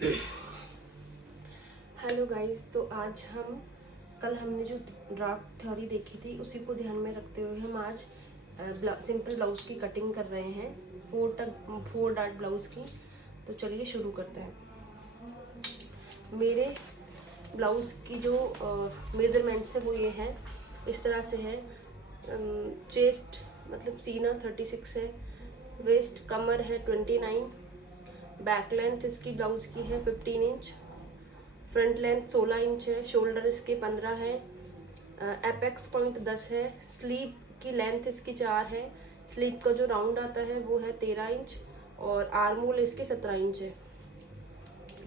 Hello guys, तो आज हम कल हमने जो ड्राफ्ट थ्योरी देखी थी उसी को ध्यान में रखते हुए हम आज सिंपल ब्लाउज की कटिंग कर रहे हैं, फोर डार्ट ब्लाउज की। तो चलिए शुरू करते हैं। मेरे ब्लाउज की जो मेजरमेंट्स है वो ये हैं, इस तरह से है। चेस्ट मतलब सीना 36 है, वेस्ट कमर है 29, बैक लेंथ इसकी ब्लाउज की है 15 इंच, फ्रंट लेंथ 16 इंच है, शोल्डर इसके 15 है, एपेक्स पॉइंट 10 है, स्लीव की लेंथ इसकी 4 है, स्लीव का जो राउंड आता है वो है 13 इंच और आर्म होल इसके 17 इंच है।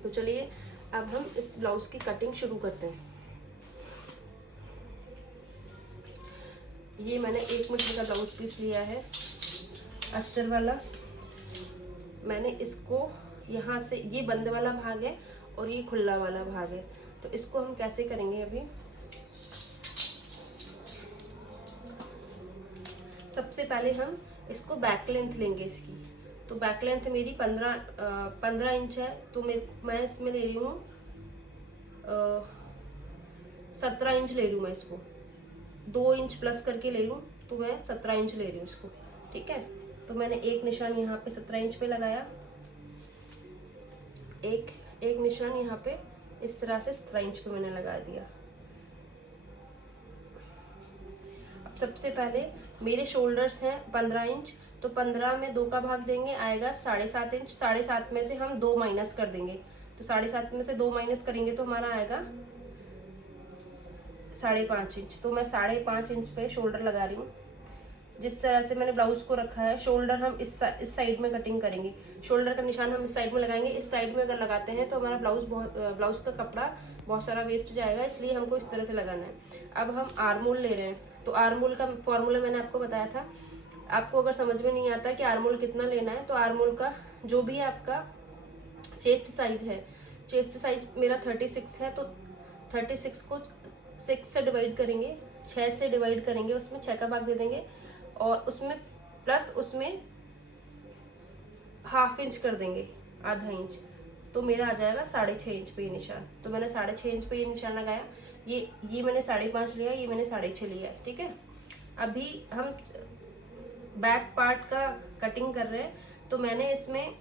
तो चलिए अब हम इस ब्लाउज की कटिंग शुरू करते हैं। ये मैंने 1 मीटर का ब्लाउज पीस लिया है अस्तर वाला। मैंने इसको यहाँ से, ये बंद वाला भाग है और ये खुला वाला भाग है। तो इसको हम कैसे करेंगे, अभी सबसे पहले हम इसको बैक लेंथ लेंगे इसकी। तो बैक लेंथ मेरी 15 इंच है, तो मैं इसमें ले रही हूँ 17 इंच ले रही हूँ। मैं इसको 2 इंच प्लस करके ले रही हूँ, तो मैं 17 इंच ले रही हूँ इसको। ठीक है, तो मैंने एक निशान यहाँ पे 17 इंच पे लगाया, एक निशान यहाँ पे इस तरह से 17 इंच पे मैंने लगा दिया। अब सबसे पहले मेरे शोल्डर्स हैं 15 इंच, तो 15 में 2 का भाग देंगे, आएगा 7.5 इंच। 7.5 में से हम 2 माइनस कर देंगे, तो 7.5 में से 2 माइनस करेंगे तो हमारा आएगा 5.5 इंच। तो मैं 5.5 इंच पे शोल्डर लगा रही हूँ। जिस तरह से मैंने ब्लाउज को रखा है, शोल्डर हम इस साइड में कटिंग करेंगे। शोल्डर का निशान हम इस साइड में लगाएंगे। इस साइड में अगर लगाते हैं तो हमारा ब्लाउज का कपड़ा बहुत सारा वेस्ट जाएगा, इसलिए हमको इस तरह से लगाना है। अब हम आर्मोल ले रहे हैं, तो आर्मोल का फॉर्मूला मैंने आपको बताया था। आपको अगर समझ में नहीं आता कि आर्मोल कितना लेना है, तो आर्मोल का जो भी आपका चेस्ट साइज है, चेस्ट साइज मेरा 36 है, तो 36 को 6 से डिवाइड करेंगे, 6 से डिवाइड करेंगे, उसमें 6 का भाग दे देंगे और उसमें प्लस उसमें ½ इंच कर देंगे, आधा इंच। तो मेरा आ जाएगा 6.5 इंच पे ये निशान। तो मैंने 6.5 इंच पे ये निशान लगाया। ये मैंने 5.5 लिया, ये मैंने 6.5 लिया है। ठीक है, अभी हम बैक पार्ट का कटिंग कर रहे हैं। तो मैंने इसमें,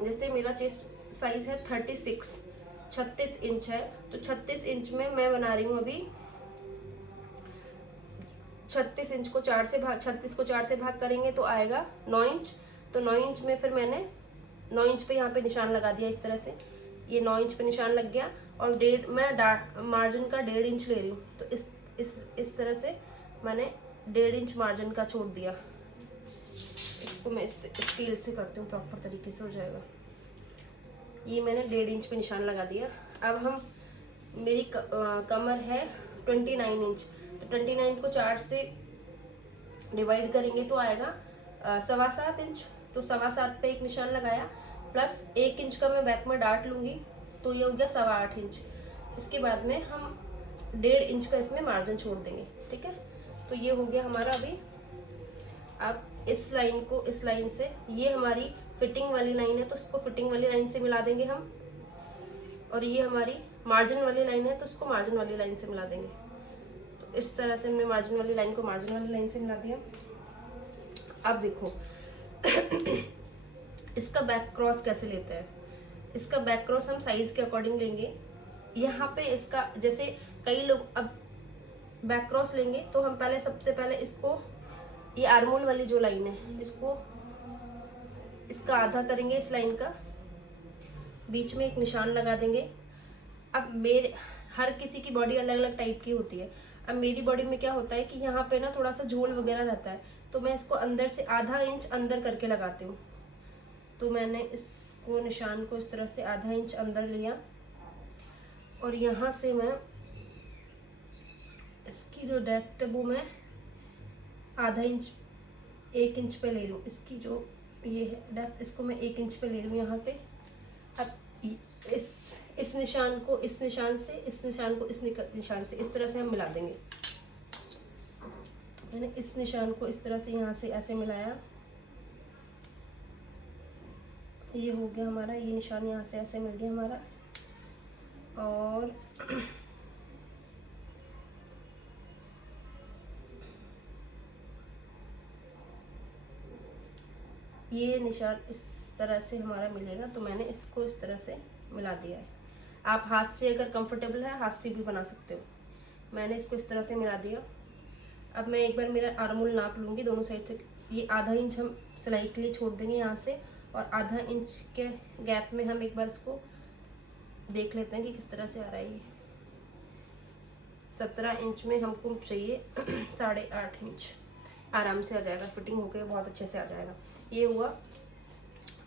जैसे मेरा चेस्ट साइज है 36 इंच है, तो 36 इंच में मैं बना रही हूँ अभी 36 इंच को 4 से भाग 36 को 4 से भाग करेंगे तो आएगा 9 इंच। तो 9 इंच में फिर मैंने 9 इंच पे यहाँ पे निशान लगा दिया इस तरह से। ये 9 इंच पे निशान लग गया और मैं मार्जिन का 1.5 इंच ले रही हूँ। तो इस तरह से मैंने 1.5 इंच मार्जिन का छोड़ दिया। इसको मैं इस स्केल से करती हूँ, प्रॉपर तरीके से हो जाएगा। ये मैंने 1.5 इंच पे निशान लगा दिया। अब हम, मेरी कमर है 29 इंच, तो 29 को 4 से डिवाइड करेंगे तो आएगा 7.25 इंच। तो 7.25 पे एक निशान लगाया, प्लस 1 इंच का मैं बैक में डार्ट लूँगी, तो ये हो गया 8.25 इंच। इसके बाद में हम 1.5 इंच का इसमें मार्जिन छोड़ देंगे। ठीक है, तो ये हो गया हमारा अभी। अब इस लाइन को इस लाइन से, ये हमारी फिटिंग वाली लाइन है, तो इसको फिटिंग वाली लाइन से मिला देंगे हम, और ये हमारी मार्जिन वाली लाइन है, तो इसको मार्जिन वाली लाइन से मिला देंगे। तो इस तरह से हमने मार्जिन वाली लाइन को मार्जिन वाली लाइन से मिला दिया। अब देखो इसका बैक क्रॉस कैसे लेते हैं। इसका बैक क्रॉस हम साइज के अकॉर्डिंग लेंगे। यहाँ पे इसका, जैसे कई लोग अब बैक क्रॉस लेंगे, तो हम सबसे पहले इसको, ये आर्मोल वाली जो लाइन है, इसका आधा करेंगे, इस लाइन का बीच में एक निशान लगा देंगे। अब हर किसी की बॉडी अलग अलग टाइप की होती है। अब मेरी बॉडी में क्या होता है कि यहाँ पे ना थोड़ा सा झोल वगैरह रहता है, तो मैं इसको अंदर से ½ इंच अंदर करके लगाती हूँ। तो मैंने इसको, निशान को इस तरह से ½ इंच अंदर लिया और यहाँ से मैं इसकी जो डेप्थ है वो मैं ½ इंच 1 इंच पे ले लूँ। इसकी जो ये है डेप्थ, इसको मैं 1 इंच पे ले लूँ यहाँ पे। अब इस निशान को इस निशान से, इस निशान को इस निशान से, इस तरह से हम मिला देंगे। मैंने इस निशान को इस तरह से यहाँ से ऐसे मिलाया, ये हो गया हमारा, ये निशान यहाँ से ऐसे मिल गया हमारा। और ये निशान इस तरह से हमारा मिलेगा, तो मैंने इसको इस तरह से मिला दिया है। आप हाथ से अगर कंफर्टेबल है हाथ से भी बना सकते हो। मैंने इसको इस तरह से मिला दिया। अब मैं एक बार मेरा आर्मोल नाप लूँगी दोनों साइड से। ये आधा इंच हम सिलाई के लिए छोड़ देंगे यहाँ से, और आधा इंच के गैप में हम एक बार इसको देख लेते हैं कि किस तरह से आ रहा है। ये 17 इंच में हमको चाहिए 8.5 इंच, आराम से आ जाएगा, फिटिंग होकर बहुत अच्छे से आ जाएगा। ये हुआ।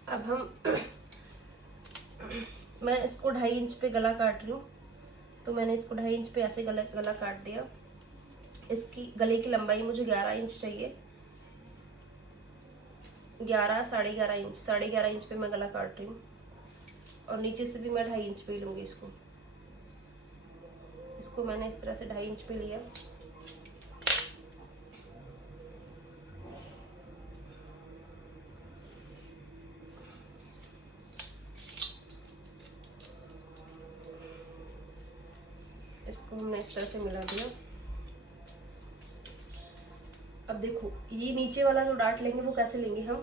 अब हम मैं इसको 2.5 इंच पे गला काट रही हूँ, तो मैंने इसको 2.5 इंच पे ऐसे गला काट दिया। इसकी गले की लंबाई मुझे 11 इंच चाहिए, 11 11.5 इंच, 11.5 इंच पे मैं गला काट रही हूँ। और नीचे से भी मैं 2.5 इंच पे ही लूँगी इसको मैंने इस तरह से 2.5 इंच पे लिया। इसको हमने इस तरह से मिला दिया। अब देखो, ये नीचे वाला जो डार्ट लेंगे वो कैसे लेंगे हम,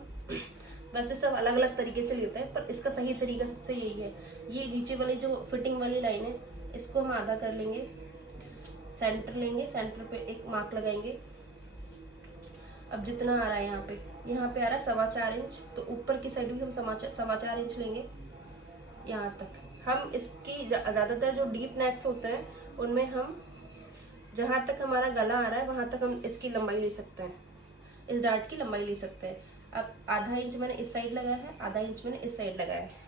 वैसे सब अलग अलग तरीके से लेते हैं, पर इसका सही तरीका सबसे यही है। ये नीचे वाली जो फिटिंग वाली लाइन है, इसको हम आधा कर लेंगे, सेंटर लेंगे, सेंटर पे एक मार्क लगाएंगे। अब जितना आ रहा है यहाँ पे आ रहा है 4.25 इंच, तो ऊपर की साइड भी हम 4.25 इंच लेंगे यहाँ तक। हम इसकी ज़्यादातर जो डीप नेक्स होते हैं उनमें हम जहाँ तक हमारा गला आ रहा है वहाँ तक हम इसकी लंबाई ले सकते हैं, इस डार्ट की लंबाई ले सकते हैं। अब आधा इंच मैंने इस साइड लगाया है, आधा इंच मैंने इस साइड लगाया है।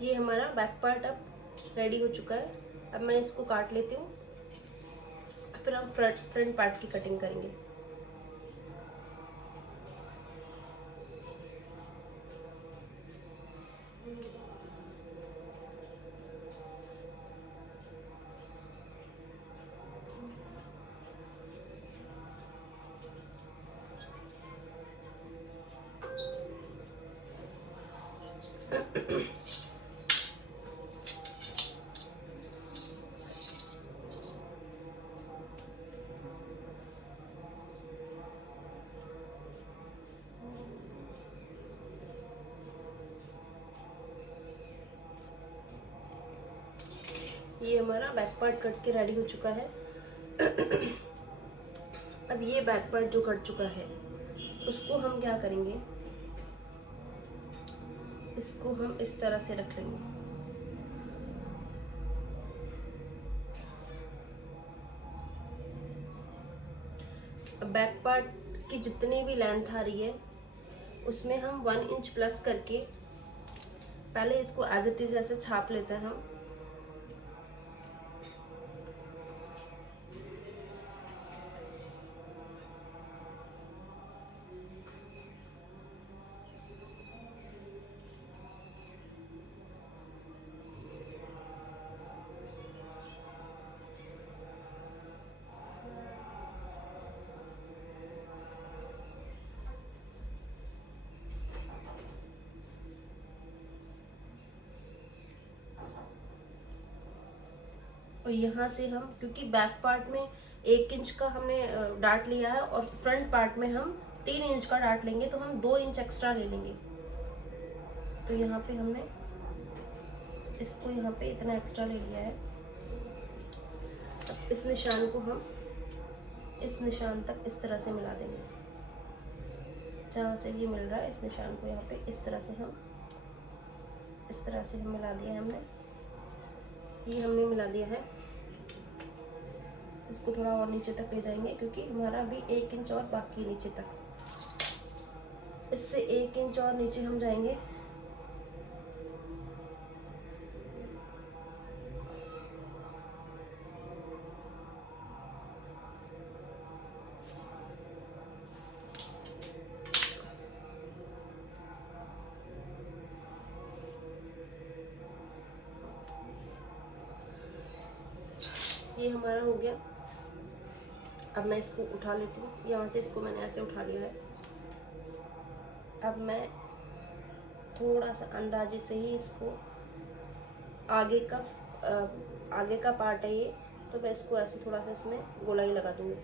ये हमारा बैक पार्ट अब रेडी हो चुका है। अब मैं इसको काट लेती हूँ, फिर हम फ्रंट पार्ट की कटिंग करेंगे। ये हमारा बैक पार्ट कट के रेडी हो चुका है। अब ये बैक पार्ट जो कट चुका है उसको हम क्या करेंगे, इसको हम इस तरह से रख लेंगे। अब बैक पार्ट की जितनी भी लेंथ आ रही है उसमें हम 1 इंच प्लस करके पहले इसको एज इट इज ऐसे छाप लेते हैं हम। और यहाँ से हम, क्योंकि बैक पार्ट में 1 इंच का हमने डार्ट लिया है और फ्रंट पार्ट में हम 3 इंच का डार्ट लेंगे, तो हम 2 इंच एक्स्ट्रा ले लेंगे। तो यहाँ पे हमने इसको यहाँ पे इतना एक्स्ट्रा ले लिया है। अब इस निशान को हम इस निशान तक इस तरह से मिला देंगे, जहाँ से ये मिल रहा है इस निशान को यहाँ पे इस तरह से हम मिला दिया है हमने। ये हमने मिला दिया है। इसको थोड़ा और नीचे तक ले जाएंगे क्योंकि हमारा अभी 1 इंच और बाकी है नीचे तक। इससे 1 इंच और नीचे हम जाएंगे। ये हमारा हो गया। अब मैं इसको उठा लेती हूँ, यहाँ से इसको मैंने ऐसे उठा लिया है। अब मैं थोड़ा सा अंदाजे से ही इसको आगे का पार्ट है ये, तो मैं इसको ऐसे थोड़ा सा इसमें गोलाई लगा दूँगी।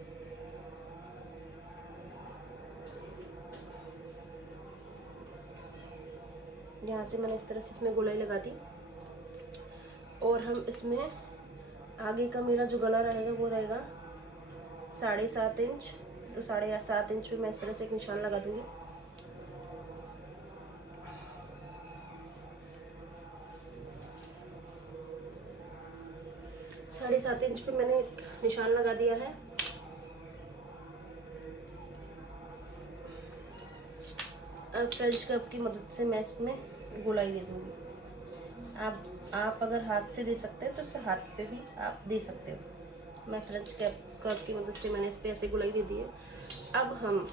यहाँ से मैंने इस तरह से इसमें गोलाई लगा दी। और हम इसमें आगे का मेरा जो गला रहेगा वो रहेगा 7.5 इंच, तो 7.5 इंच पे मैं इस तरह से एक निशान लगा दूंगी। साढ़े 7 इंच पे मैंने एक निशान लगा दिया है। अब फ्रेंच कर्व की मदद से मैं इसमें गोलाई दे दूंगी। आप अगर हाथ से दे सकते हैं तो उससे हाथ पे भी आप दे सकते हो। मैं फ्रेंच कर्व की मदद से मैंने इस पे ऐसे गोलाई दे दी है। अब हम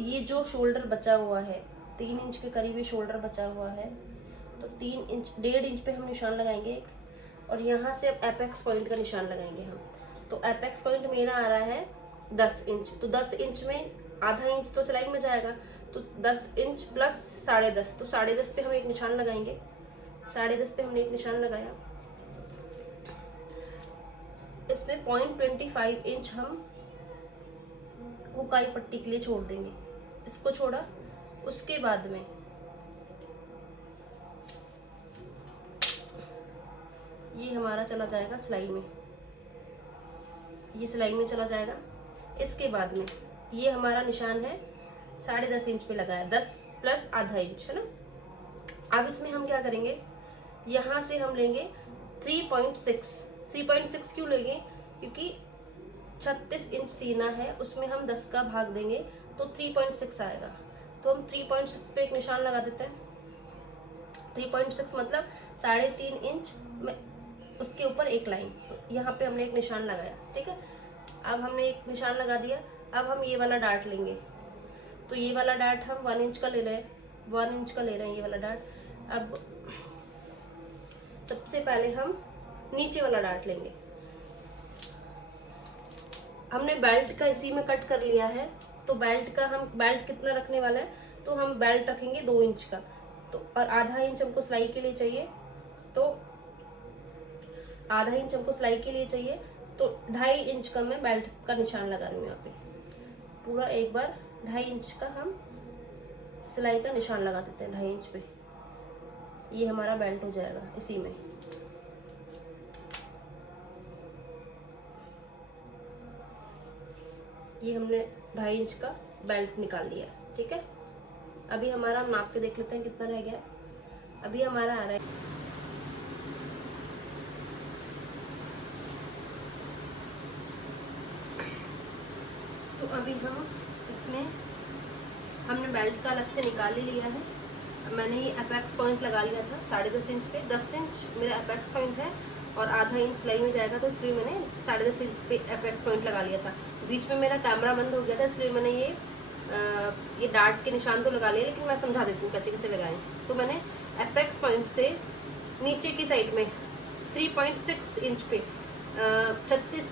ये जो शोल्डर बचा हुआ है, 3 इंच के करीब ये शोल्डर बचा हुआ है, तो 3 इंच 1.5 इंच पे हम निशान लगाएंगे एक, और यहाँ से अब एपेक्स पॉइंट का निशान लगाएंगे हम। तो एपेक्स पॉइंट मेरा आ रहा है 10 इंच, तो 10 इंच में आधा इंच तो सिलाई में जाएगा, तो 10 इंच प्लस 10.5, तो 10.5 पे हम एक निशान लगाएंगे। 10.5 पे हमने एक निशान लगाया। इसमें 0.25 इंच हम हुकाई पट्टी के लिए छोड़ देंगे। इसको छोड़ा, उसके बाद में ये हमारा चला जाएगा सिलाई में, ये सिलाई में चला जाएगा। इसके बाद में ये हमारा निशान है 10.5 इंच पे लगाया, 10 प्लस आधा इंच है ना। अब इसमें हम क्या करेंगे, यहाँ से हम लेंगे 3.6 क्यों लेंगे, क्योंकि 36 इंच सीना है, उसमें हम 10 का भाग देंगे तो 3.6 आएगा। तो हम 3.6 पे एक निशान लगा देते हैं। 3.6 मतलब 3.5 इंच में उसके ऊपर एक लाइन, तो यहाँ पे हमने एक निशान लगाया। ठीक है, अब हमने एक निशान लगा दिया। अब हम ये वाला डार्ट लेंगे, तो ये वाला डार्ट हम 1 इंच का ले रहे हैं, 1 इंच का ले रहे हैं ये वाला डार्ट। अब सबसे पहले हम नीचे वाला डार्ट लेंगे। हमने बेल्ट का इसी में कट कर लिया है, तो बेल्ट कितना रखने वाला है, तो हम बेल्ट रखेंगे 2 इंच का, तो और आधा इंच हमको सिलाई के लिए चाहिए, तो आधा इंच हमको सिलाई के लिए चाहिए, तो 2.5 इंच का मैं बेल्ट का निशान लगा रही हूँ यहाँ पे। पूरा एक बार 2.5 इंच का हम सिलाई का निशान लगा देते हैं 2.5 इंच पे। ये हमारा बेल्ट हो जाएगा इसी में। ये हमने 2.5 इंच का बेल्ट निकाल लिया। ठीक है, अभी हमारा हम नाप के देख लेते हैं कितना रह गया। अभी हमारा आ रहा है तो अभी हम इसमें हमने बेल्ट का अलग से निकाल ही लिया है। मैंने ये एपेक्स पॉइंट लगा लिया था 10.5 इंच पे। 10 इंच मेरा एपेक्स पॉइंट है और आधा इंच सिलाई में जाएगा, तो इसलिए मैंने 10.5 इंच पे एपेक्स पॉइंट लगा लिया था। बीच में मेरा कैमरा बंद हो गया था, इसलिए मैंने ये डार्ट के निशान तो लगा लिए, लेकिन मैं समझा देती हूँ कैसे कैसे लगाएं। तो मैंने एपेक्स पॉइंट से नीचे की साइड में 3.6 इंच पे 36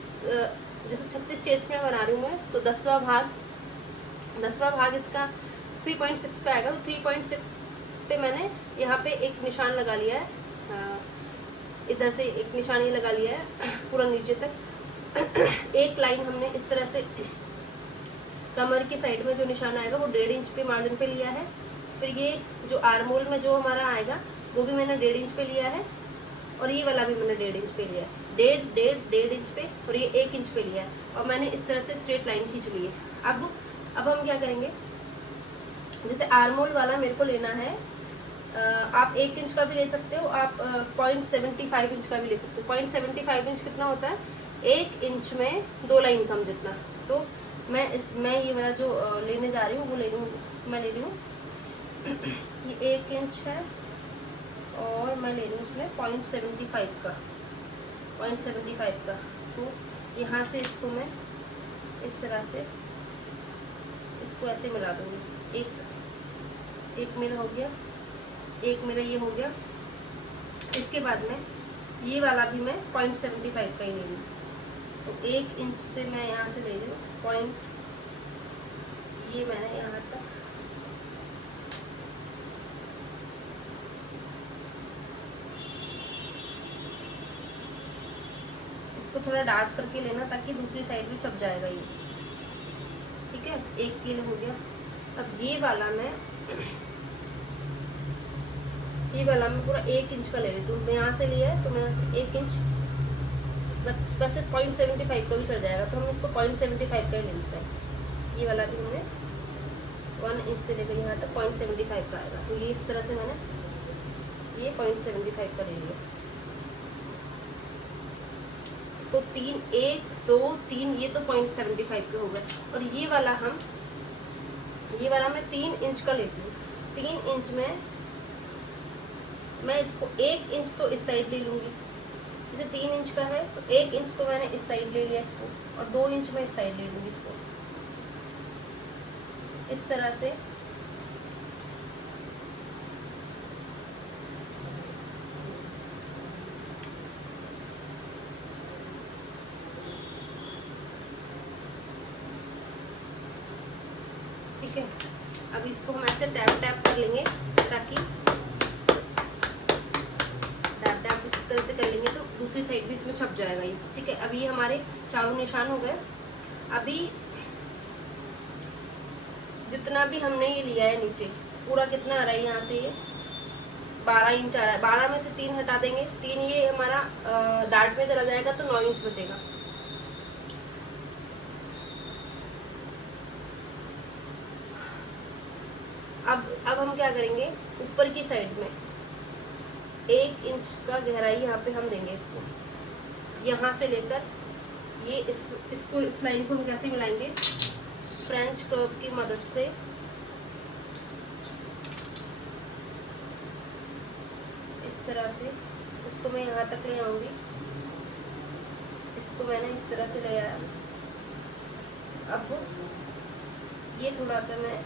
जैसे 36 चेस्ट में बना रही हूँ मैं, तो 10वां भाग इसका 3.6 पे आएगा। तो 3.6 पे मैंने यहाँ पे एक निशान लगा लिया है, इधर से एक निशान ये लगा लिया है पूरा नीचे तक। एक लाइन हमने इस तरह से कमर की साइड में जो निशान आएगा वो 1.5 इंच पे मार्जिन पे लिया है। फिर ये जो आर्मोल में जो हमारा आएगा वो भी मैंने 1.5 इंच पे लिया है, और ये वाला भी मैंने 1.5 इंच पे लिया है। 1.5 इंच पे, और ये 1 इंच पे लिया है, और मैंने इस तरह से स्ट्रेट लाइन खींच ली है। अब हम क्या करेंगे, जैसे आर्मोल वाला मेरे को लेना है, आप 1 इंच का भी ले सकते हो, आप 0.75 इंच का भी ले सकते हो। 0.75 इंच कितना होता है, 1 इंच में 2 लाइन कम जितना। तो मैं ये वाला जो लेने जा रही हूँ वो ले रही हूँ ये 1 इंच है, और मैं ले रही हूँ उसमें 0.75 का। तो यहाँ से इसको मैं इस तरह से इसको ऐसे मिला दूँगी। एक मेरा हो गया, एक मेरा ये हो गया। इसके बाद में ये वाला भी मैं 0.75 का ही ले रही हूँ। तो 1 इंच से मैं यहाँ से ले रही हूँ पॉइंट, ये मैंने यहाँ तक इसको थोड़ा डार्क करके लेना ताकि दूसरी साइड भी छप जाएगा ये। ठीक है, 1 किलो हो गया। अब ये वाला मैं पूरा 1 इंच का ले लेती हूँ। मैं यहाँ से लिया है तो मैं यहाँ से 1 इंच, वैसे 0.75 का भी चल जाएगा, तो हम इसको 0.75 का ही ले लेते हैं। ये वाला भी हमने 1 इंच से लेकर यहाँ तक 0.75 का आएगा। तो ये इस तरह से मैंने ये 0.75 का ले लिया। तो 3, 1, 2, 3, ये तो 0.75 के हो गए। और ये वाला मैं 3 इंच का लेती हूँ। 3 इंच में मैं इसको 1 इंच तो इस साइड ले लूँगी, जैसे 3 इंच का है तो 1 इंच तो मैंने इस साइड ले लिया इसको, और 2 इंच मैं इस साइड ले लूँगी इसको, इस तरह से। ठीक है, अब इसको हम ऐसे टैप टैप कर लेंगे, ताकि टैप टैप इस तरह से कर लेंगे तो दूसरी साइड भी इसमें छप जाएगा ये। ठीक है, अब ये हमारे चारों निशान हो गए। अभी जितना भी हमने ये लिया है नीचे, पूरा कितना आ रहा है यहाँ से, ये 12 इंच आ रहा है। 12 में से 3 हटा देंगे, 3 ये हमारा डार्ट में चला जाएगा तो 9 इंच बचेगा। अब हम क्या करेंगे, ऊपर की साइड में 1 इंच का गहराई यहाँ पे हम देंगे इसको, यहाँ से लेकर ये इसको इस लाइन को हम कैसे मिलाएंगे, फ्रेंच कर्व की मदद से। इस तरह से इसको मैं यहाँ तक ले आऊंगी, इसको मैंने इस तरह से ले आया। अब ये थोड़ा सा मैं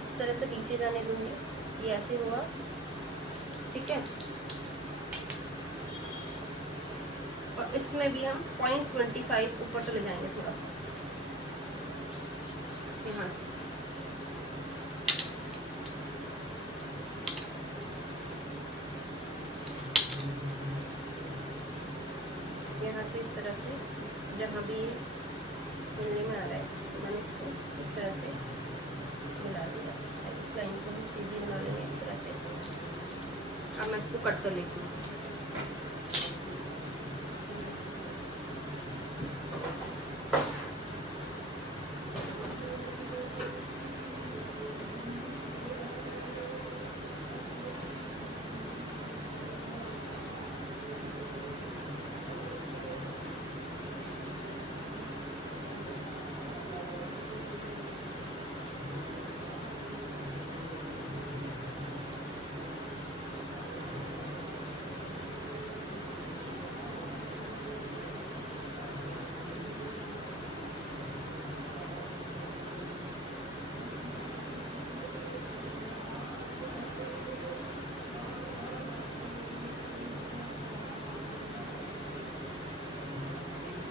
इस तरह से नीचे जाने दूंगी, ये ऐसे हुआ। ठीक है, और इसमें भी हम 0.25 ऊपर चले जाएंगे थोड़ा सा यहाँ से। यहाँ से इस तरह से जहाँ भी मिलने में आ रहा है तो मैंने इसको इस तरह से मिला दिया। इस लाइन को हम सीधी बना लेंगे इस तरह से। अब मैं इसको कट कर लेती हूँ।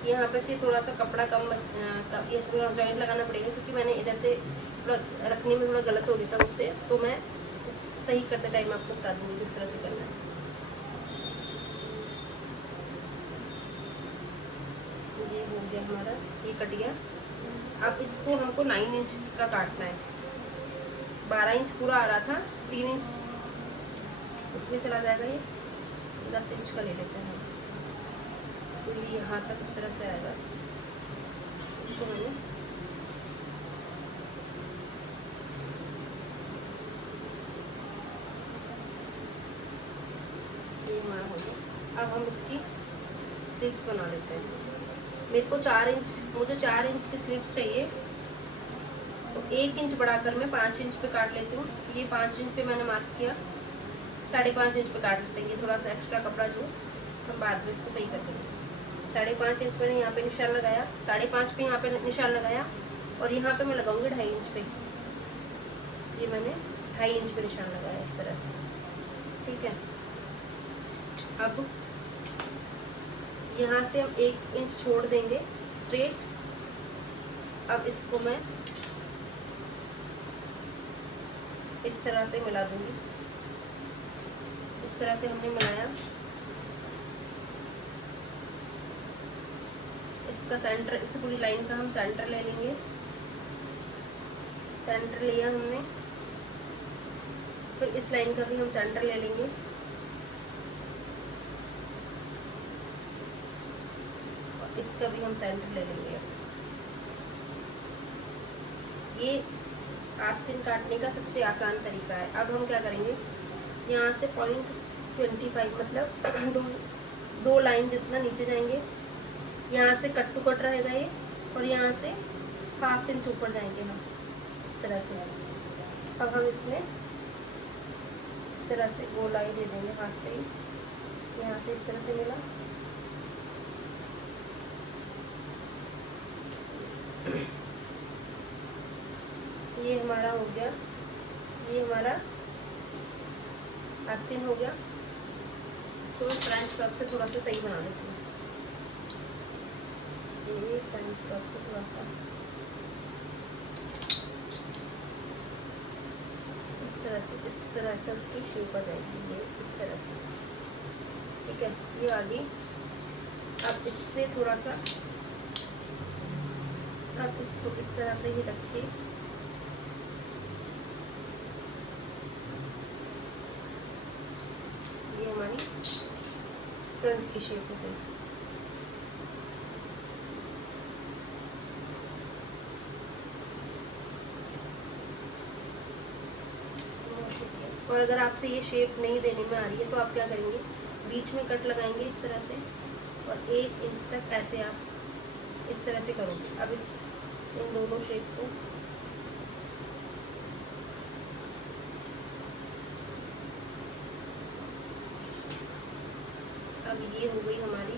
यहाँ पे से थोड़ा सा कपड़ा कम, ये थोड़ा जॉइंट लगाना पड़ेगा क्योंकि मैंने इधर से थोड़ा रखने में थोड़ा गलत हो गया था उससे, तो मैं सही करते टाइम आपको बता दूंगी किस तरह से करना है। ये हो गया हमारा, ये कट गया। अब इसको हमको 9 इंच का काटना है। 12 इंच पूरा आ रहा था, 3 इंच उसमें चला जाएगा, ये 10 इंच का ले लेते हैं। तो ये यहाँ तक इस तरह से आएगा। इसको मैंने ये हमारा हो गया। अब हम इसकी स्लीव्स बना लेते हैं। मेरे को 4 इंच, मुझे 4 इंच की स्लीव्स चाहिए, तो 1 इंच बढ़ाकर मैं 5 इंच पे काट लेती हूँ। ये 5 इंच पे मैंने मार्क किया, 5.5 इंच पे काट लेते हैं। ये थोड़ा सा एक्स्ट्रा कपड़ा जो हम बाद में इसको सही कर देंगे। 5.5 इंच मैंने यहाँ पे निशान लगाया, 5.5 पे यहाँ पे निशान लगाया, और यहाँ पे मैं लगाऊंगी 2.5 इंच पे। ये मैंने 2.5 इंच पे निशान लगाया इस तरह से। ठीक है, अब यहाँ से हम 1 इंच छोड़ देंगे स्ट्रेट। अब इसको मैं इस तरह से मिला दूंगी। इस तरह से हमने मिलाया। इसका सेंटर, इस पूरी लाइन का हम सेंटर ले लेंगे। सेंटर लिया हमने, फिर इस लाइन का भी हम सेंटर ले लेंगे। और इसका भी हम सेंटर ले लेंगे। ये आस्तीन काटने का सबसे आसान तरीका है। अब हम क्या करेंगे, यहाँ से 0.25 मतलब दो लाइन जितना नीचे जाएंगे। यहाँ से कट टू कट रहेगा ये, और यहाँ से 1/2 इंच ऊपर जाएंगे हम इस तरह से। अब हम इसमें इस तरह से गोलाई दे देंगे हाथ से ही। यहाँ से इस तरह से मिला। ये हमारा हो गया, ये हमारा आस्तीन हो गया। इसको फ्रेंच कप से थोड़ा सा सही बना देते हैं। ये फ्रेंच कप से थोड़ा सा इस तरह से उसकी शेप आ जाएगी। ये इस तरह से, ठीक है, ये आ गई। अब इससे थोड़ा सा, अब इसको इस तरह से ही रख के ये हमारी फ्रंट की शेप हो गई। और अगर आपसे ये शेप नहीं देने में आ रही है तो आप क्या करेंगे, बीच में कट लगाएंगे इस तरह से, और 1 इंच तक ऐसे आप इस तरह से करोगे। अब इन दोनों शेप को अब ये हो गई हमारी,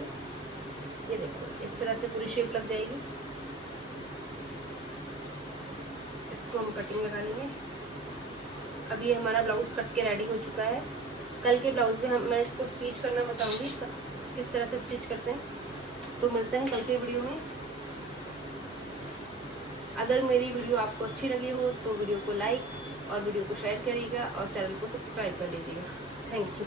ये देखो इस तरह से पूरी शेप लग जाएगी। इसको हम कटिंग लगा लेंगे। अब ये हमारा ब्लाउज कट के रेडी हो चुका है। कल के ब्लाउज में मैं इसको स्टिच करना बताऊंगी किस तरह से स्टिच करते हैं। तो मिलते हैं कल के वीडियो में। अगर मेरी वीडियो आपको अच्छी लगी हो तो वीडियो को लाइक और वीडियो को शेयर करिएगा और चैनल को सब्सक्राइब कर लीजिएगा। Thank you.